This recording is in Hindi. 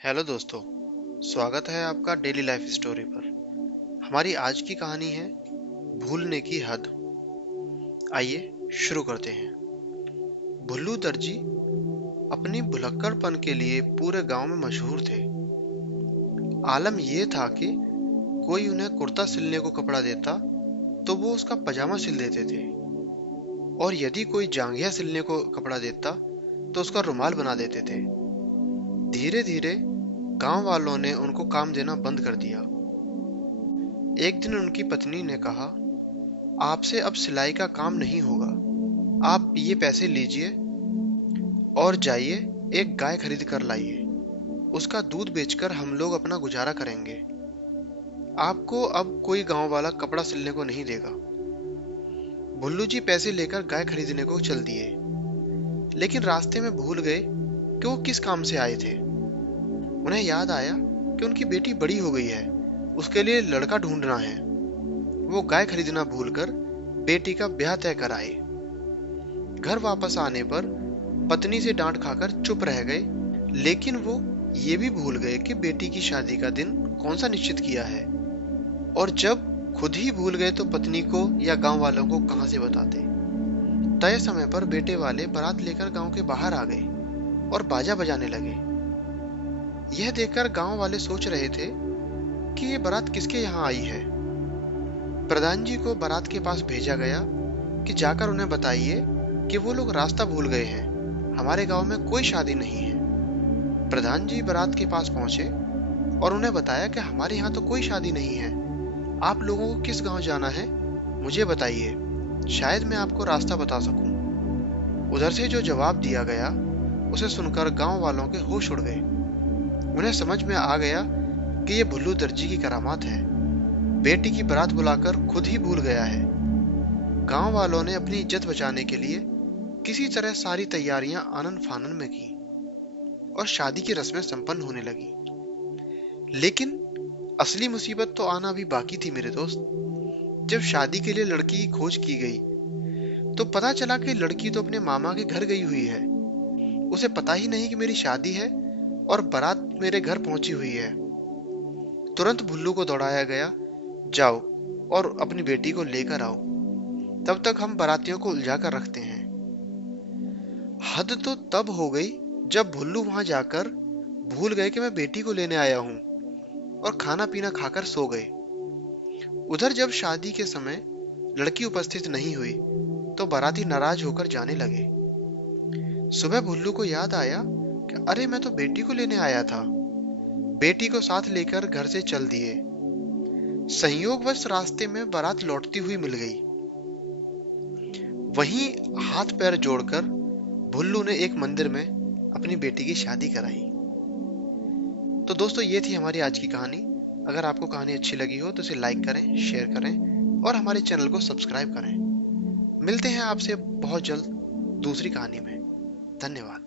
हेलो दोस्तों, स्वागत है आपका डेली लाइफ स्टोरी पर। हमारी आज की कहानी है भूलने की हद। आइए शुरू करते हैं। भुल्लू दर्जी अपनी भुलक्कड़पन के लिए पूरे गांव में मशहूर थे। आलम यह था कि कोई उन्हें कुर्ता सिलने को कपड़ा देता तो वो उसका पजामा सिल देते थे, और यदि कोई जांघिया सिलने को कपड़ा देता तो उसका रुमाल बना देते थे। धीरे धीरे गांव वालों ने उनको काम देना बंद कर दिया। एक दिन उनकी पत्नी ने कहा, आपसे अब सिलाई का काम नहीं होगा। आप ये पैसे लीजिए और जाइए एक गाय खरीद कर लाइए। उसका दूध बेचकर हम लोग अपना गुजारा करेंगे। आपको अब कोई गांव वाला कपड़ा सिलने को नहीं देगा। भुल्लू जी पैसे लेकर गाय खरीदने को चल दिए, लेकिन रास्ते में भूल गए कि वो किस काम से आए थे। उन्हें याद आया कि उनकी बेटी बड़ी हो गई है, उसके लिए लड़का ढूंढना है। वो गाय खरीदना भूलकर बेटी का ब्याह तय कराए। घर वापस आने पर पत्नी से डांट खाकर चुप रह गए, लेकिन वो ये भी भूल गए कि बेटी की शादी का दिन कौन सा निश्चित किया है। और जब खुद ही भूल गए तो पत्नी को या गांव वालों को कहां से बताते। तय समय पर बेटे वाले बारात लेकर गांव के बाहर आ गए और बाजा बजाने लगे। यह देखकर गांव वाले सोच रहे थे कि ये बारात किसके यहाँ आई है। प्रधान जी को बारात के पास भेजा गया कि जाकर उन्हें बताइए कि वो लोग रास्ता भूल गए हैं, हमारे गांव में कोई शादी नहीं है। प्रधान जी बारात के पास पहुंचे और उन्हें बताया कि हमारे यहाँ तो कोई शादी नहीं है। आप लोगों को किस गांव जाना है मुझे बताइए, शायद मैं आपको रास्ता बता सकूं। उधर से जो जवाब दिया गया उसे सुनकर गांव वालों के होश उड़ गए। उन्हें समझ में आ गया कि ये भुल्लू दर्जी की करामात है। बेटी की बारात बुलाकर खुद ही भूल गया है। गांव वालों ने अपनी इज्जत बचाने के लिए किसी तरह सारी तैयारियां आनन फानन में की और शादी की रस्में संपन्न होने लगी। लेकिन असली मुसीबत तो आना भी बाकी थी मेरे दोस्त। जब शादी के लिए लड़की की खोज की गई तो पता चला कि लड़की तो अपने मामा के घर गई हुई है। उसे पता ही नहीं कि मेरी शादी है और बारात मेरे घर पहुंची हुई है। तुरंत भुल्लू को दौड़ाया गया, जाओ और अपनी बेटी को लेकर आओ, तब तक हम बारातियों को उलझा कर रखते हैं। हद तो तब हो गई जब भुल्लू वहां जाकर भूल गए कि मैं बेटी को लेने आया हूं, और खाना पीना खाकर सो गए। उधर जब शादी के समय लड़की उपस्थित नहीं हुई तो बाराती नाराज होकर जाने लगे। सुबह भुल्लू को याद आया कि अरे मैं तो बेटी को लेने आया था। बेटी को साथ लेकर घर से चल दिए। संयोगवश रास्ते में बारात लौटती हुई मिल गई। वहीं हाथ पैर जोड़कर भुल्लू ने एक मंदिर में अपनी बेटी की शादी कराई। तो दोस्तों, ये थी हमारी आज की कहानी। अगर आपको कहानी अच्छी लगी हो तो इसे लाइक करें, शेयर करें और हमारे चैनल को सब्सक्राइब करें। मिलते हैं आपसे बहुत जल्द दूसरी कहानी में। धन्यवाद।